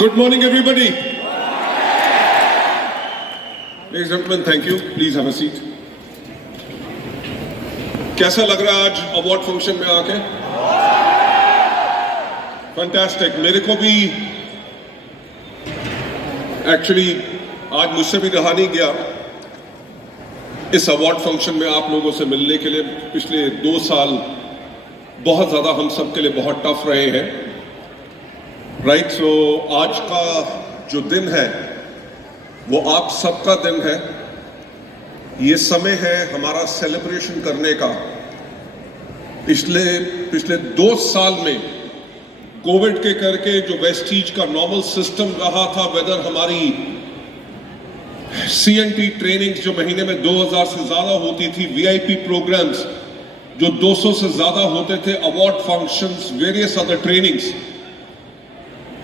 Good morning, everybody. Ladies and gentlemen, thank you. Please have a seat. कैसा लग रहा है आज अवार्ड फंक्शन में आके? फैंटास्टिक. मेरे को भी एक्चुअली आज मुझसे भी रहा नहीं गया इस अवार्ड फंक्शन में आप लोगों से मिलने के लिए. पिछले 2 साल बहुत ज्यादा हम सब के लिए बहुत टफ रहे हैं. राइट. सो आज का जो दिन है वो आप सबका दिन है. ये समय है हमारा सेलिब्रेशन करने का. पिछले 2 साल में कोविड के करके जो वेस्टीज का नॉर्मल सिस्टम रहा था, वेदर हमारी CNT ट्रेनिंग्स जो महीने में 2000 से ज्यादा होती थी, VIP प्रोग्राम्स जो 200 से ज्यादा होते थे, award functions, various other trainings,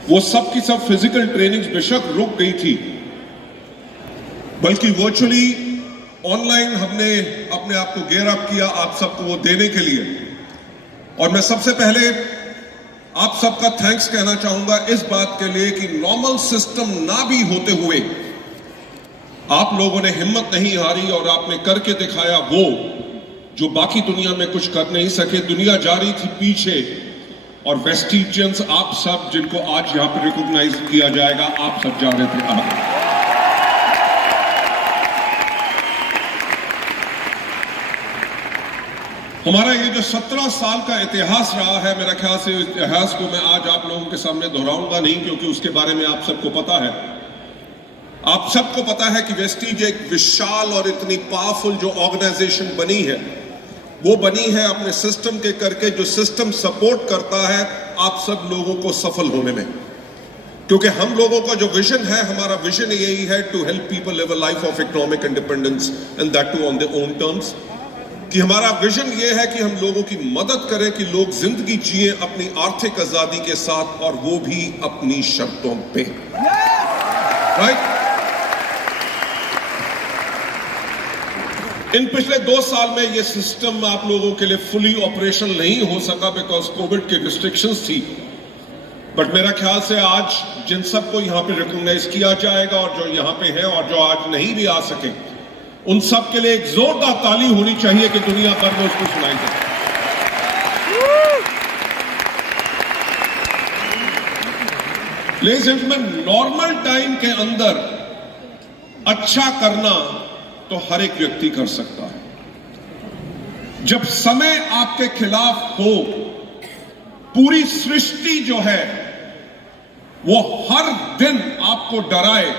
वो सब की सब फिजिकल ट्रेनिंग्स बेशक रुक गई थी, बल्कि वर्चुअली ऑनलाइन हमने अपने आप को गेयर अप किया आप सबको वो देने के लिए. और मैं सबसे पहले आप सबका थैंक्स कहना चाहूंगा इस बात के लिए कि नॉर्मल सिस्टम ना भी होते हुए आप लोगों ने हिम्मत नहीं हारी और आपने करके दिखाया वो जो बाकी दुनिया में कुछ कर नहीं सके. दुनिया जा रही थी पीछे और वेस्टिजियंस आप सब जिनको आज यहां पर रिकॉग्नाइज किया जाएगा, आप सब जा रहे थे आगे. हमारा ये जो 17 साल का इतिहास रहा है, मेरा ख्याल से इतिहास को मैं आज आप लोगों के सामने दोहराऊंगा नहीं, क्योंकि उसके बारे में आप सबको पता है. आप सबको पता है कि वेस्टीज एक विशाल और इतनी पावरफुल जो ऑर्गेनाइजेशन बनी है, वो बनी है अपने सिस्टम के करके, जो सिस्टम सपोर्ट करता है आप सब लोगों को सफल होने में. क्योंकि हम लोगों का जो विजन है, हमारा विजन यही है to help people live a life of economic independence and that too on their own terms. कि हमारा विजन ये है कि हम लोगों की मदद करें कि लोग जिंदगी जिए अपनी आर्थिक आजादी के साथ, और वो भी अपनी शर्तों पे. राइट. इन पिछले 2 साल में ये सिस्टम आप लोगों के लिए फुली ऑपरेशनल नहीं हो सका बिकॉज कोविड की रिस्ट्रिक्शंस थी. बट मेरा ख्याल से आज जिन सबको यहां पे रिकॉग्नाइज किया जाएगा और जो यहां पे है और जो आज नहीं भी आ सके, उन सब के लिए एक जोरदार ताली होनी चाहिए कि दुनिया भर में उसको सुनाई जाए. Ladies and gentleman, normal time के अंदर अच्छा करना तो हर एक व्यक्ति कर सकता है. जब समय आपके खिलाफ हो, पूरी सृष्टि जो है वो हर दिन आपको डराए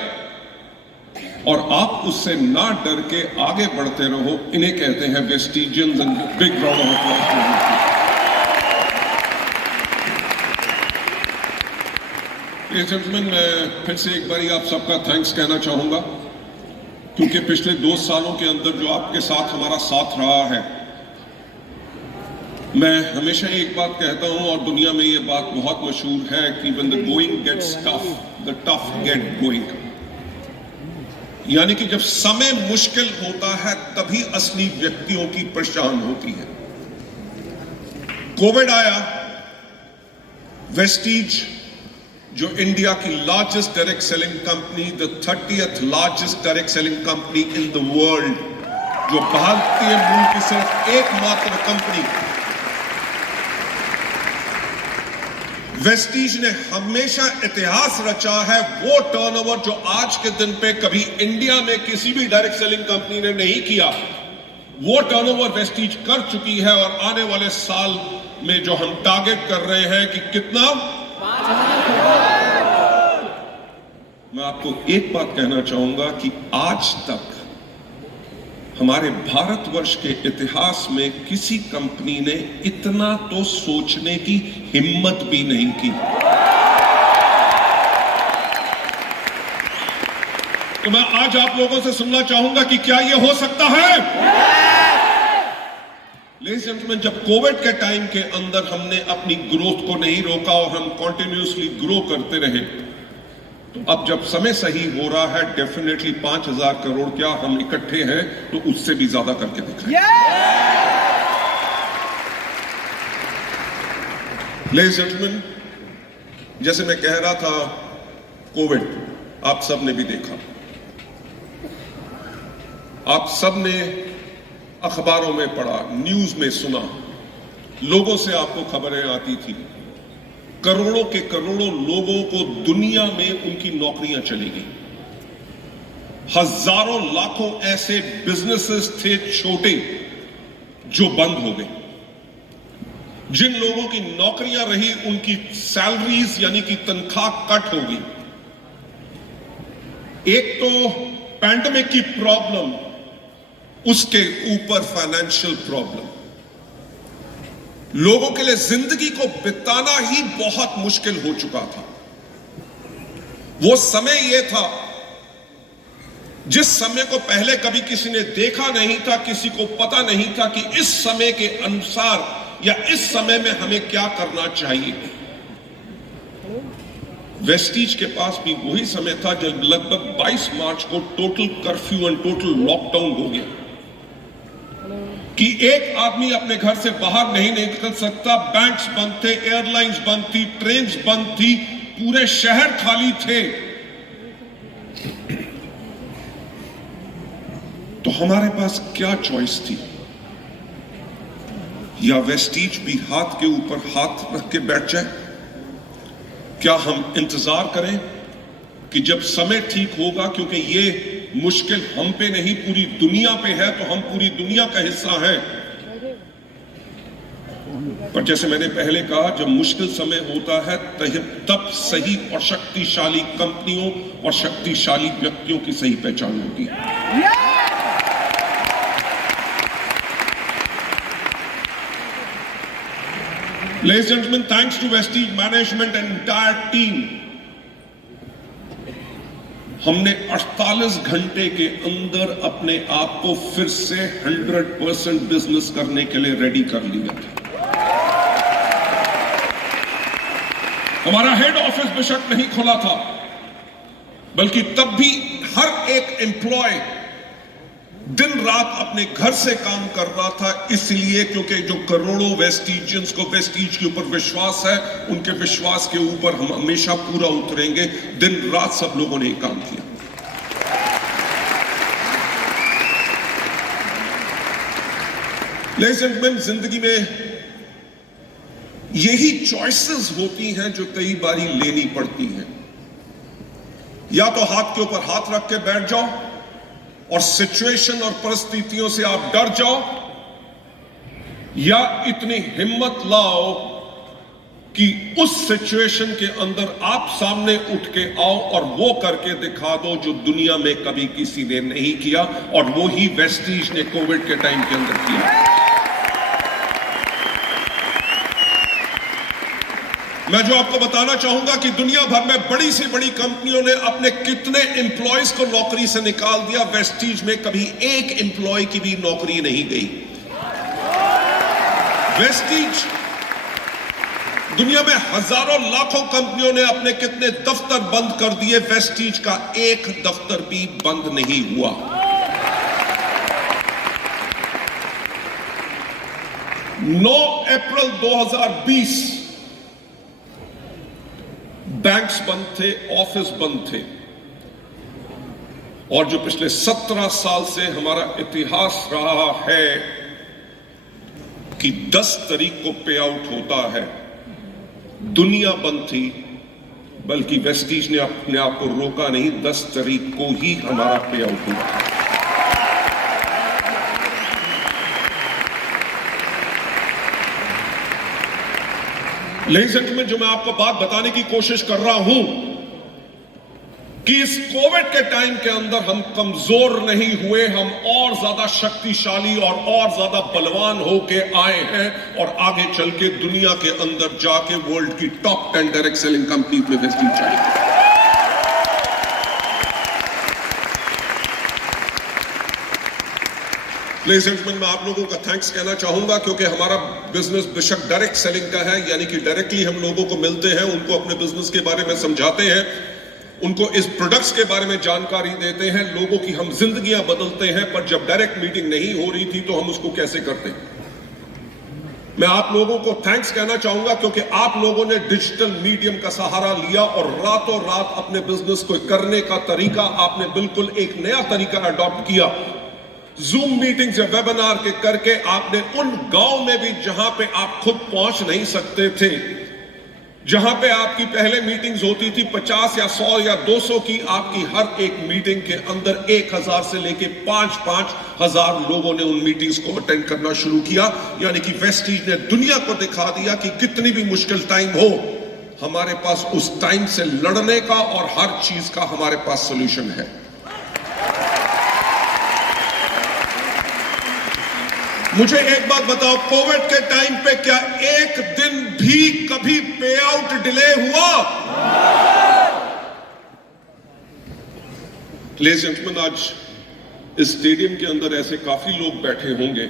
और आप उससे ना डर के आगे बढ़ते रहो, इन्हें कहते हैं vestigials. And big round of applause. Gentleman, मैं फिर से एक बार आप सबका थैंक्स कहना चाहूंगा, क्योंकि पिछले 2 सालों के अंदर जो आपके साथ हमारा साथ रहा है, मैं हमेशा एक बात कहता हूं और दुनिया में ये बात बहुत मशहूर है कि when the going gets tough, the tough get going. यानी कि जब समय मुश्किल होता है तभी असली व्यक्तियों की पहचान होती है. कोविड आया, वेस्टीज जो इंडिया की largest direct selling company, the 30th largest direct selling company in the world, जो भारतीय मूल की सिर्फ एकमात्र कंपनी, वेस्टीज ने हमेशा इतिहास रचा है. वो टर्नओवर जो आज के दिन पे कभी इंडिया में किसी भी डायरेक्ट सेलिंग कंपनी ने नहीं किया, वो टर्नओवर वेस्टीज कर चुकी है. और आने वाले साल में जो हम टारगेट कर रहे हैं कि कितना, मैं आपको एक बात कहना चाहूंगा कि आज तक हमारे भारतवर्ष के इतिहास में किसी कंपनी ने इतना तो सोचने की हिम्मत भी नहीं की. तो मैं आज आप लोगों से सुनना चाहूंगा कि क्या यह हो सकता है? लेडीज एंड जेंटलमैन, जब कोविड के टाइम के अंदर हमने अपनी ग्रोथ को नहीं रोका और हम कंटिन्यूअसली ग्रो करते रहे, तो अब जब समय सही हो रहा है, डेफिनेटली 5000 करोड़ क्या हम इकट्ठे हैं तो उससे भी ज्यादा करके दिखाएंगे. लेडीज एंड जेंटलमैन, जैसे मैं कह रहा था कोविड आप सब ने भी देखा, आप सब ने अखबारों में पढ़ा, न्यूज में सुना, लोगों से आपको खबरें आती थी। करोड़ों के करोड़ों लोगों को दुनिया में उनकी नौकरियां चली गई। हजारों लाखों ऐसे बिजनेसेस थे छोटे जो बंद हो गए। जिन लोगों की नौकरियां रही उनकी सैलरीज यानी कि तनख्वाह कट हो गई। एक तो पैंडेमिक की प्रॉब्लम, उसके ऊपर फाइनेंशियल प्रॉब्लम। लोगों के लिए जिंदगी को बिताना ही बहुत मुश्किल हो चुका था। वो समय यह था जिस समय को पहले कभी किसी ने देखा नहीं था, किसी को पता नहीं था कि इस समय के अनुसार या इस समय में हमें क्या करना चाहिए। वेस्टीज के पास भी वही समय था जब लगभग 22 मार्च को total curfew and total lockdown हो गया कि एक आदमी अपने घर से बाहर नहीं निकल सकता। बैंक्स बंद थे, एयरलाइंस बंद थी, ट्रेन्स बंद थी, पूरे शहर खाली थे। तो हमारे पास क्या चॉइस थी? या वेस्टीज भी हाथ के ऊपर हाथ रख के बैठ जाए? क्या हम इंतजार करें कि जब समय ठीक होगा, क्योंकि ये मुश्किल हम पे नहीं पूरी दुनिया पे है, तो हम पूरी दुनिया का हिस्सा हैं। पर जैसे मैंने पहले कहा, जब मुश्किल समय होता है तब सही और शक्तिशाली कंपनियों और शक्तिशाली व्यक्तियों की सही पहचान होती है। Ladies and gentlemen, thanks to Vestige management and entire team, हमने 48 घंटे के अंदर अपने आप को फिर से 100% बिजनेस करने के लिए रेडी कर लिया था। हमारा हेड ऑफिस बेशक नहीं खुला था, बल्कि तब भी हर एक एम्प्लॉय दिन रात अपने घर से काम कर रहा था, इसलिए क्योंकि जो करोड़ों वेस्टीजियंस को वेस्टीज के ऊपर विश्वास है, उनके विश्वास के ऊपर हम हमेशा पूरा उतरेंगे। दिन रात सब लोगों ने काम किया। लेडीज एंड जेंटलमैन, जिंदगी में यही चॉइसेस होती हैं जो कई बारी लेनी पड़ती हैं। या तो हाथ के ऊपर हाथ रख के बैठ जाओ और सिचुएशन और परिस्थितियों से आप डर जाओ, या इतनी हिम्मत लाओ कि उस सिचुएशन के अंदर आप सामने उठ के आओ और वो करके दिखा दो जो दुनिया में कभी किसी ने नहीं किया, और वो ही वेस्टीज ने कोविड के टाइम के अंदर किया। मैं जो आपको बताना चाहूंगा कि दुनिया भर में बड़ी से बड़ी कंपनियों ने अपने कितने एम्प्लॉयज को नौकरी से निकाल दिया, वेस्टीज में कभी एक एम्प्लॉय की भी नौकरी नहीं गई। वेस्टीज दुनिया में हजारों लाखों कंपनियों ने अपने कितने दफ्तर बंद कर दिए, वेस्टीज का एक दफ्तर भी बंद नहीं हुआ। नौ अप्रैल 2020 बैंक्स बंद थे, ऑफिस बंद थे, और जो पिछले 17 साल से हमारा इतिहास रहा है कि 10 तारीख को पे आउट होता है, दुनिया बंद थी, बल्कि वेस्टीज ने अपने आप को रोका नहीं, 10 तारीख को ही हमारा पे आउट हुआ। लेडीज एंड जेंटलमैन, जो मैं आपको बात बताने की कोशिश कर रहा हूं कि इस कोविड के टाइम के अंदर हम कमजोर नहीं हुए, हम और ज्यादा शक्तिशाली और ज्यादा बलवान होके आए हैं, और आगे चल के दुनिया के अंदर जाके वर्ल्ड की टॉप 10 डायरेक्ट सेलिंग कंपनी में वेस्टीज चाहिए। लेडीज एंड जेंटलमैन, मैं आप लोगों का थैंक्स कहना चाहूंगा, क्योंकि हमारा बिजनेस बेशक डायरेक्ट सेलिंग का है, यानी कि डायरेक्टली हम लोगों को मिलते हैं, उनको अपने बिजनेस के बारे में समझाते हैं, उनको इस प्रोडक्ट्स के बारे में जानकारी देते हैं, लोगों की हम जिंदगियां बदलते हैं। पर जब डायरेक्ट मीटिंग नहीं हो रही थी तो हम उसको कैसे करते? मैं आप लोगों को थैंक्स कहना चाहूंगा क्योंकि आप लोगों ने डिजिटल मीडियम का सहारा लिया और रातों रात अपने बिजनेस को करने का तरीका आपने बिल्कुल एक नया तरीका अडॉप्ट किया। जूम मीटिंग्स या वेबिनार के करके आपने उन गांव में भी जहां पे आप खुद पहुंच नहीं सकते थे, जहां पे आपकी पहले मीटिंग्स होती थी 50 या 100 या 200 की, आपकी हर एक मीटिंग के अंदर 1000 से लेके 5-5 हजार लोगों ने उन मीटिंग्स को अटेंड करना शुरू किया। यानी कि वेस्टीज ने दुनिया को दिखा दिया कि कितनी भी मुश्किल टाइम हो, हमारे पास उस टाइम से लड़ने का और हर चीज का हमारे पास सोल्यूशन है। मुझे एक बात बताओ, कोविड के टाइम पे क्या एक दिन भी कभी पे आउट डिले हुआ? लेडीज एंड जेंटलमैन, आज इस स्टेडियम के अंदर ऐसे काफी लोग बैठे होंगे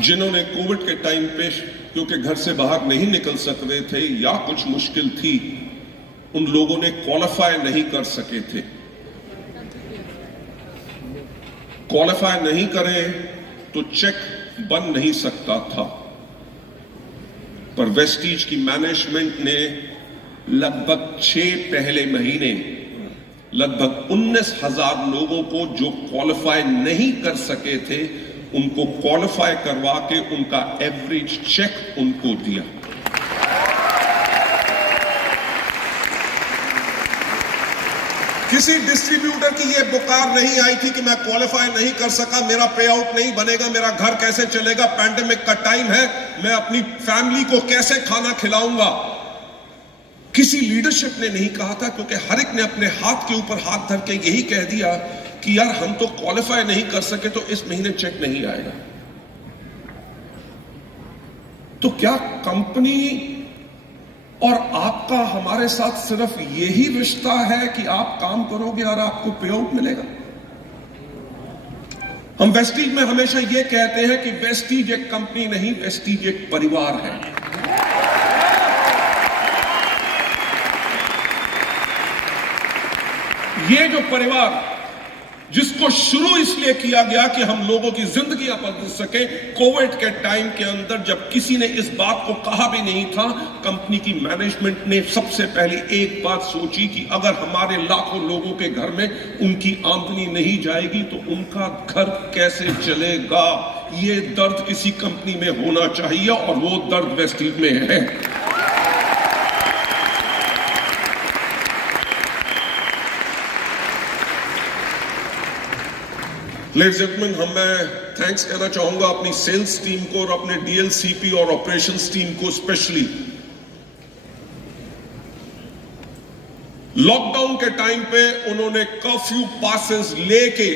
जिन्होंने कोविड के टाइम पे क्योंकि घर से बाहर नहीं निकल सकते थे या कुछ मुश्किल थी, उन लोगों ने क्वालिफाई नहीं कर सके थे। क्वालिफाई नहीं करें तो चेक बन नहीं सकता था, पर वेस्टीज की मैनेजमेंट ने लगभग 6 पहले महीने लगभग 19,000 लोगों को जो क्वालिफाई नहीं कर सके थे उनको क्वालिफाई करवा के उनका एवरेज चेक उनको दिया। किसी डिस्ट्रीब्यूटर की यह पुकार नहीं आई थी कि मैं क्वालिफाई नहीं कर सका, मेरा पे आउट नहीं बनेगा, मेरा घर कैसे चलेगा, पैंडेमिक का टाइम है, मैं अपनी फैमिली को कैसे खाना खिलाऊंगा। किसी लीडरशिप ने नहीं कहा था, क्योंकि हर एक ने अपने हाथ के ऊपर हाथ धर के यही कह दिया कि यार हम तो क्वालिफाई नहीं कर सके तो इस महीने चेक नहीं आएगा। तो क्या कंपनी और आपका हमारे साथ सिर्फ यही रिश्ता है कि आप काम करोगे और आपको पे आउट मिलेगा? हम वेस्टीज में हमेशा यह कहते हैं कि वेस्टीज एक कंपनी नहीं, वेस्टीज एक परिवार है। ये जो परिवार जिसको शुरू इसलिए किया गया कि हम लोगों की जिंदगी बदल सके, कोविड के टाइम के अंदर जब किसी ने इस बात को कहा भी नहीं था, कंपनी की मैनेजमेंट ने सबसे पहले एक बात सोची कि अगर हमारे लाखों लोगों के घर में उनकी आमदनी नहीं जाएगी तो उनका घर कैसे चलेगा। ये दर्द किसी कंपनी में होना चाहिए और वो दर्द वेस्टीज में है। लेडीज एंड जेंटलमैन, मैं थैंक्स कहना चाहूंगा अपनी सेल्स टीम को और अपने डीएलसीपी और ऑपरेशंस टीम को स्पेशली। लॉकडाउन के टाइम पे उन्होंने कर्फ्यू पासेस लेके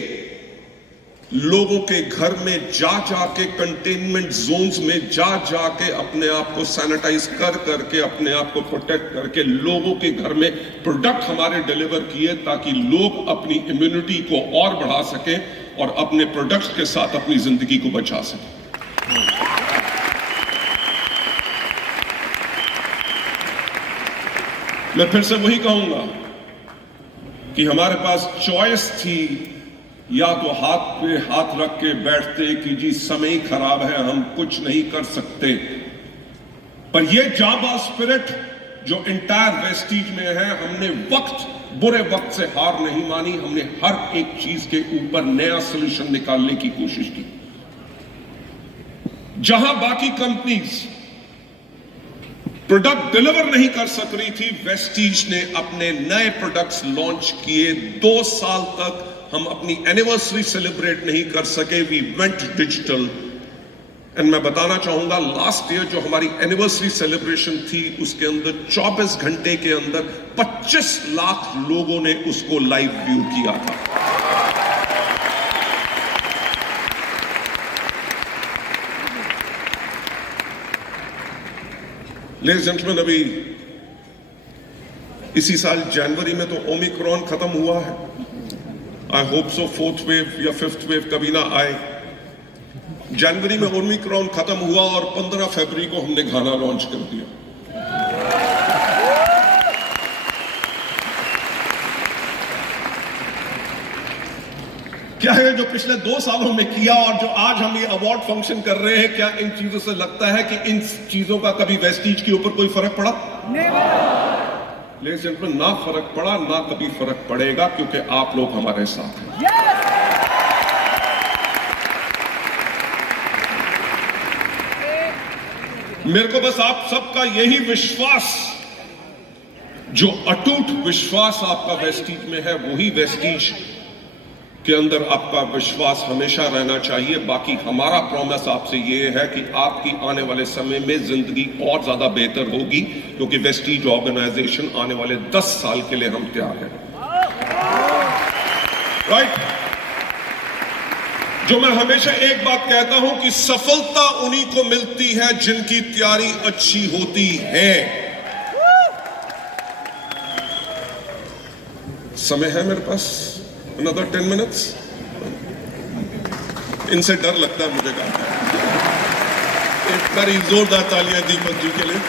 लोगों के घर में जा जाके, कंटेनमेंट जोन्स में जा जाके अपने आप को सैनिटाइज कर करके, अपने आप को प्रोटेक्ट करके लोगों के घर में प्रोडक्ट हमारे डिलीवर किए ताकि लोग अपनी इम्यूनिटी को और बढ़ा सके और अपने प्रोडक्ट्स के साथ अपनी जिंदगी को बचा सके। मैं फिर से वही कहूंगा कि हमारे पास चॉइस थी, या तो हाथ पे हाथ रख के बैठते कि जी समय खराब है, हम कुछ नहीं कर सकते, पर ये जाबाज स्पिरिट जो इंटायर वेस्टीज में है, हमने बुरे वक्त से हार नहीं मानी, हमने हर एक चीज के ऊपर नया सॉल्यूशन निकालने की कोशिश की। जहां बाकी कंपनीज प्रोडक्ट डिलीवर नहीं कर सक रही थी, वेस्टीज ने अपने नए प्रोडक्ट्स लॉन्च किए। 2 साल तक हम अपनी एनिवर्सरी सेलिब्रेट नहीं कर सके, वी वेंट डिजिटल। एंड मैं बताना चाहूंगा, लास्ट ईयर जो हमारी एनिवर्सरी सेलिब्रेशन थी, उसके अंदर 24 घंटे के अंदर 25 लाख लोगों ने उसको लाइव व्यू किया था। लेडीज एंड जेंटलमैन, अभी इसी साल जनवरी में तो ओमिक्रॉन खत्म हुआ है। I hope so 4th wave या 5th वेव कभी ना आए। जनवरी में ओमिक्रॉन खत्म हुआ और 15 फरवरी को हमने गाना लॉन्च कर दिया। क्या है जो पिछले 2 सालों में किया और जो आज हम ये अवार्ड फंक्शन कर रहे हैं, क्या इन चीजों से लगता है कि इन चीजों का कभी वेस्टीज के ऊपर कोई फर्क पड़ा? लेकिन सिर्फ ना फर्क पड़ा, ना कभी फर्क पड़ेगा, क्योंकि आप लोग हमारे साथ हैं। मेरे को बस आप सबका यही विश्वास, जो अटूट विश्वास आपका वेस्टीज में है, वही वेस्टीज के अंदर आपका विश्वास हमेशा रहना चाहिए। बाकी हमारा प्रॉमिस आपसे ये है कि आपकी आने वाले समय में जिंदगी और ज्यादा बेहतर होगी, क्योंकि वेस्टीज ऑर्गेनाइजेशन आने वाले 10 साल के लिए हम तैयार हैं। राइट? जो मैं हमेशा एक बात कहता हूं कि सफलता उन्हीं को मिलती है जिनकी तैयारी अच्छी होती है। समय है मेरे पास another 10 minutes? इनसे डर लगता है मुझे काम। एक बारी जोरदार तालियां दीपक जी के लिए।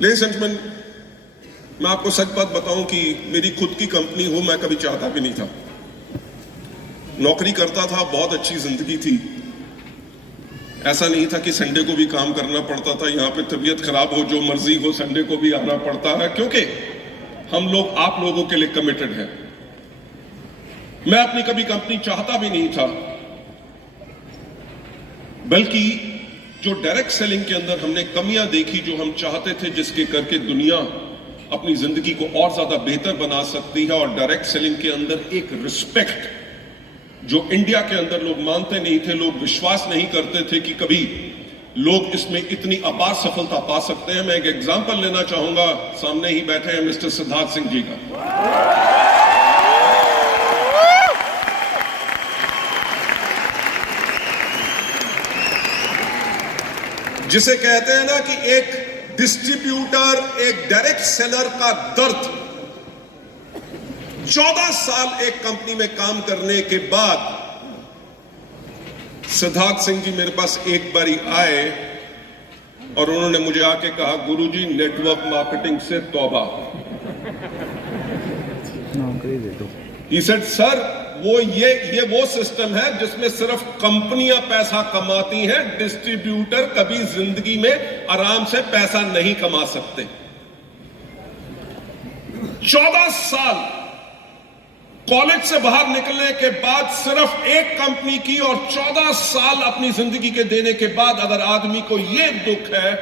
लेडीज एंड जेंटलमैन, मैं आपको सच बात बताऊं कि मेरी खुद की कंपनी हो, मैं कभी चाहता भी नहीं था। नौकरी करता था, बहुत अच्छी जिंदगी थी। ऐसा नहीं था कि संडे को भी काम करना पड़ता था। यहां पे तबीयत खराब हो, जो मर्जी हो, संडे को भी आना पड़ता है, क्योंकि हम लोग आप लोगों के लिए कमिटेड हैं। मैं अपनी कभी कंपनी चाहता भी नहीं था, बल्कि जो डायरेक्ट सेलिंग के अंदर हमने कमियां देखी, जो हम चाहते थे जिसके करके दुनिया अपनी जिंदगी को और ज्यादा बेहतर बना सकती है, और डायरेक्ट सेलिंग के अंदर एक रिस्पेक्ट जो इंडिया के अंदर लोग मानते नहीं थे, लोग विश्वास नहीं करते थे कि कभी लोग इसमें इतनी अपार सफलता पा सकते हैं। मैं एक एग्जांपल लेना चाहूंगा, सामने ही बैठे हैं मिस्टर सिद्धार्थ सिंह जी का। जिसे कहते हैं ना कि एक डिस्ट्रीब्यूटर, एक डायरेक्ट सेलर का दर्द। 14 साल एक कंपनी में काम करने के बाद सिद्धार्थ सिंह जी मेरे पास एक बारी आए और उन्होंने मुझे आके कहा, गुरुजी नेटवर्क मार्केटिंग से तौबा। He said, सर ये वो सिस्टम है जिसमें सिर्फ कंपनियां पैसा कमाती हैं, डिस्ट्रीब्यूटर कभी जिंदगी में आराम से पैसा नहीं कमा सकते। 14 साल कॉलेज से बाहर निकलने के बाद सिर्फ एक कंपनी की, और 14 साल अपनी जिंदगी के देने के बाद अगर आदमी को यह दुख है,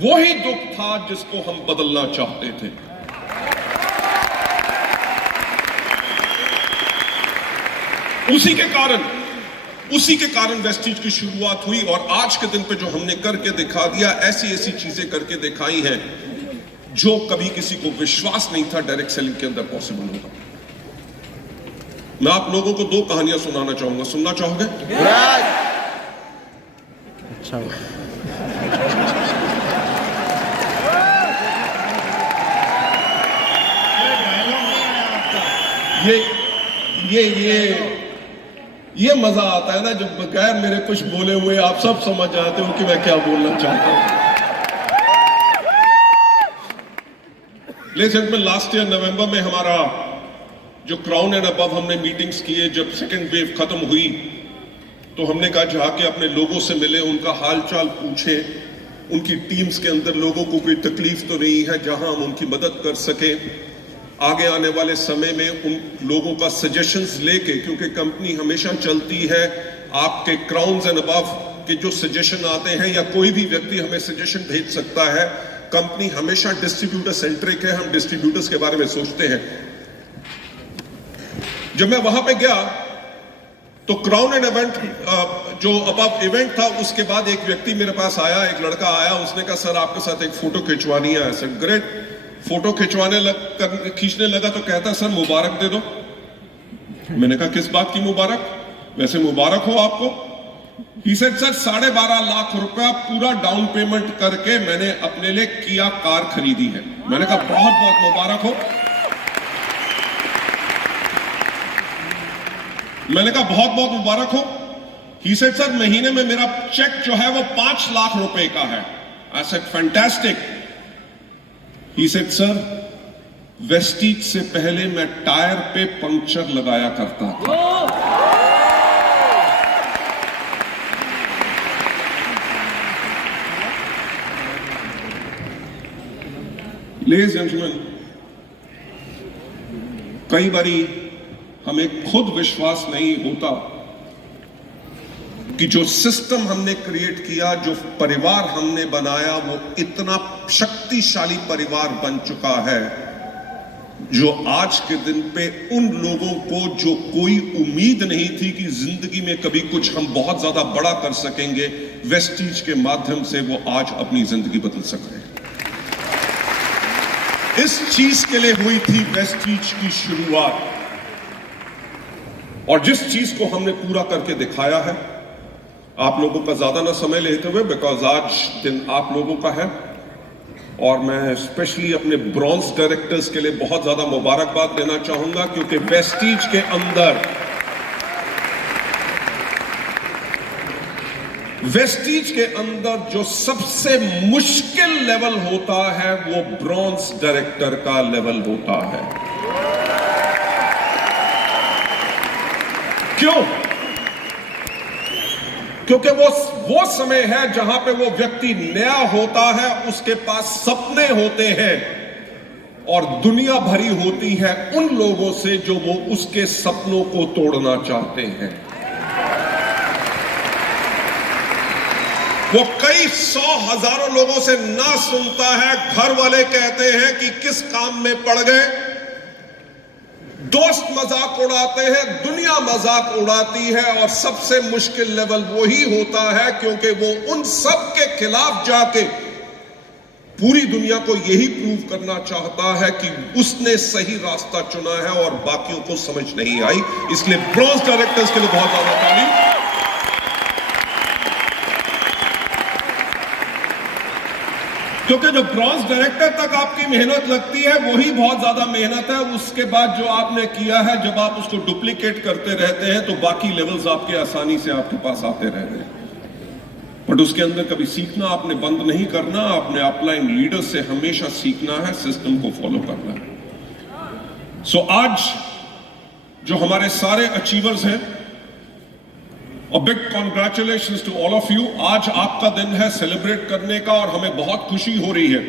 वही दुख था जिसको हम बदलना चाहते थे। उसी के कारण वेस्टीज की शुरुआत हुई, और आज के दिन पे जो हमने करके दिखा दिया, ऐसी ऐसी चीजें करके दिखाई हैं जो कभी किसी को विश्वास नहीं था डायरेक्ट सेलिंग के अंदर पॉसिबल होगा। मैं आप लोगों को 2 कहानियां सुनाना चाहूंगा, सुनना चाहोगे? अच्छा। ये मजा आता है ना, जब बगैर मेरे कुछ बोले हुए आप सब समझ जाते हो कि मैं क्या बोलना चाहता हूं। लेकिन लास्ट ईयर नवंबर में हमारा जो क्राउन एंड अबव हमने मीटिंग्स किए, जब सेकेंड वेव खत्म हुई तो हमने कहा जाके अपने लोगों से मिले, उनका हालचाल पूछे, उनकी टीम्स के अंदर लोगों को कोई तकलीफ तो नहीं है, जहां हम उनकी मदद कर सके। आगे आने वाले समय में उन लोगों का सजेशंस लेके, क्योंकि कंपनी हमेशा चलती है आपके क्राउन्स एंड अबव के जो सजेशन आते हैं, या कोई भी व्यक्ति हमें सजेशन भेज सकता है। कंपनी हमेशा डिस्ट्रीब्यूटर सेंट्रिक है, हम डिस्ट्रीब्यूटर्स के बारे में सोचते हैं। जब मैं वहां पे गया तो क्राउन एंड इवेंट जो अबव इवेंट था, उसके बाद एक व्यक्ति मेरे पास आया, एक लड़का आया, उसने कहा सर आपके साथ एक फोटो खिंचवानी है। ऐसे ग्रेट। फोटो खींचने लगा तो कहता सर मुबारक दे दो। मैंने कहा किस बात की मुबारक? वैसे मुबारक हो आपको। He said, सर 12.5 लाख रुपया पूरा डाउन पेमेंट करके मैंने अपने लिए किया कार खरीदी है। मैंने कहा बहुत बहुत मुबारक हो। मैंने कहा बहुत बहुत मुबारक हो। He said, सर महीने में मेरा चेक जो है वो 5 लाख रुपए का है। I said, fantastic. He said, sir, Vestige से पहले मैं टायर पे पंक्चर लगाया करता था। लेडीज एंड जेंटलमैन, कई बारी हमें खुद विश्वास नहीं होता कि जो सिस्टम हमने क्रिएट किया, जो परिवार हमने बनाया, वो इतना शक्तिशाली परिवार बन चुका है जो आज के दिन पे उन लोगों को जो कोई उम्मीद नहीं थी कि जिंदगी में कभी कुछ हम बहुत ज्यादा बड़ा कर सकेंगे, वेस्टीज के माध्यम से वो आज अपनी जिंदगी बदल सक रहे हैं। इस चीज के लिए हुई थी वेस्टीज की शुरुआत, और जिस चीज को हमने पूरा करके दिखाया है, आप लोगों का ज्यादा ना समय लेते हुए, बिकॉज आज दिन आप लोगों का है, और मैं स्पेशली अपने ब्रॉन्ज डायरेक्टर्स के लिए बहुत ज्यादा मुबारकबाद देना चाहूंगा, क्योंकि वेस्टीज के अंदर जो सबसे मुश्किल लेवल होता है वो ब्रॉन्ज डायरेक्टर का लेवल होता है। क्यों? क्योंकि वो समय है जहां पे वो व्यक्ति नया होता है, उसके पास सपने होते हैं और दुनिया भरी होती है उन लोगों से जो वो उसके सपनों को तोड़ना चाहते हैं। वो कई सौ हजारों लोगों से ना सुनता है, घर वाले कहते हैं कि किस काम में पड़ गए, दोस्त मजाक उड़ाते हैं, दुनिया मजाक उड़ाती है, और सबसे मुश्किल लेवल वही होता है क्योंकि वो उन सब के खिलाफ जाके पूरी दुनिया को यही प्रूव करना चाहता है कि उसने सही रास्ता चुना है और बाकियों को समझ नहीं आई। इसलिए ब्रॉन्ज डायरेक्टर्स के लिए बहुत ज्यादा ताली। क्योंकि जो ब्रॉन्ज डायरेक्टर तक आपकी मेहनत लगती है वही बहुत ज्यादा मेहनत है। उसके बाद जो आपने किया है, जब आप उसको डुप्लीकेट करते रहते हैं तो बाकी लेवल्स आपके आसानी से आपके पास आते रहते हैं। बट उसके अंदर कभी सीखना आपने बंद नहीं करना, आपने अपलाइन लीडर से हमेशा सीखना है, सिस्टम को फॉलो करना है। सो आज जो हमारे सारे अचीवर्स हैं, A big congratulations to all of you। आज आपका दिन है सेलिब्रेट करने का, और हमें बहुत खुशी हो रही है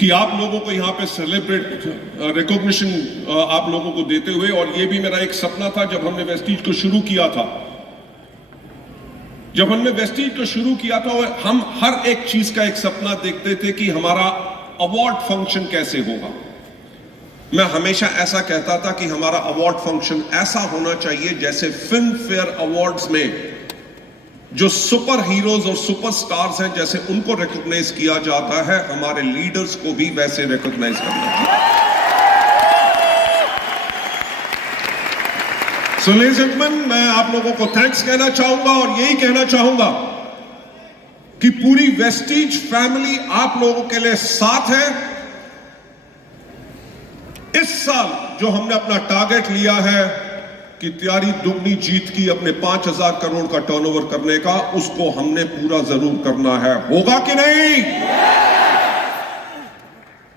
कि आप लोगों को यहाँ पे सेलिब्रेट रिकॉग्निशन आप लोगों को देते हुए। और ये भी मेरा एक सपना था जब हमने वेस्टीज को शुरू किया था। जब हमने वेस्टीज को शुरू किया था, हम हर एक चीज का एक सपना देखते थे कि हमारा अवार्ड फंक्शन कैसे होगा। मैं हमेशा ऐसा कहता था कि हमारा अवार्ड फंक्शन ऐसा होना चाहिए जैसे फिल्म फेयर अवार्ड्स में जो सुपर हीरोज और सुपर स्टार्स हैं, जैसे उनको रिकॉग्नाइज किया जाता है, हमारे लीडर्स को भी वैसे रिकॉग्नाइज करना चाहिए। सो लेडीज एंड जेंटलमैन, मैं आप लोगों को थैंक्स कहना चाहूंगा और यही कहना चाहूंगा कि पूरी वेस्टीज फैमिली आप लोगों के लिए साथ है। इस साल जो हमने अपना टारगेट लिया है कि तैयारी दुगनी जीत की, अपने 5000 करोड़ का टर्नओवर करने का, उसको हमने पूरा जरूर करना है। होगा कि नहीं?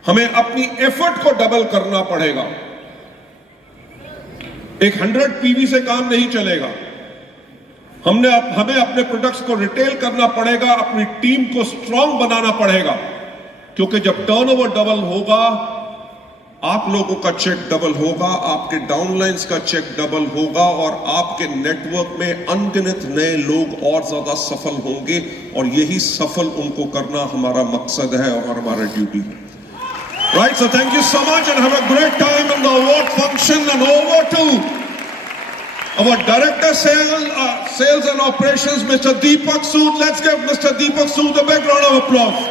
हमें अपनी एफर्ट को डबल करना पड़ेगा। एक 100 पीवी से काम नहीं चलेगा। हमें अपने प्रोडक्ट्स को रिटेल करना पड़ेगा, अपनी टीम को स्ट्रांग बनाना पड़ेगा, क्योंकि जब टर्नओवर डबल होगा, आप लोगों का चेक डबल होगा, आपके डाउनलाइंस का चेक डबल होगा, और आपके नेटवर्क में अनगिनत नए लोग और ज्यादा सफल होंगे, और यही सफल उनको करना हमारा मकसद है और हमारा ड्यूटी है। Right, so thank you so much and have a great time in the award function. And over to our director sales and operations, Mr. Deepak Sood. Let's give Mr. Deepak Sood a big round of applause.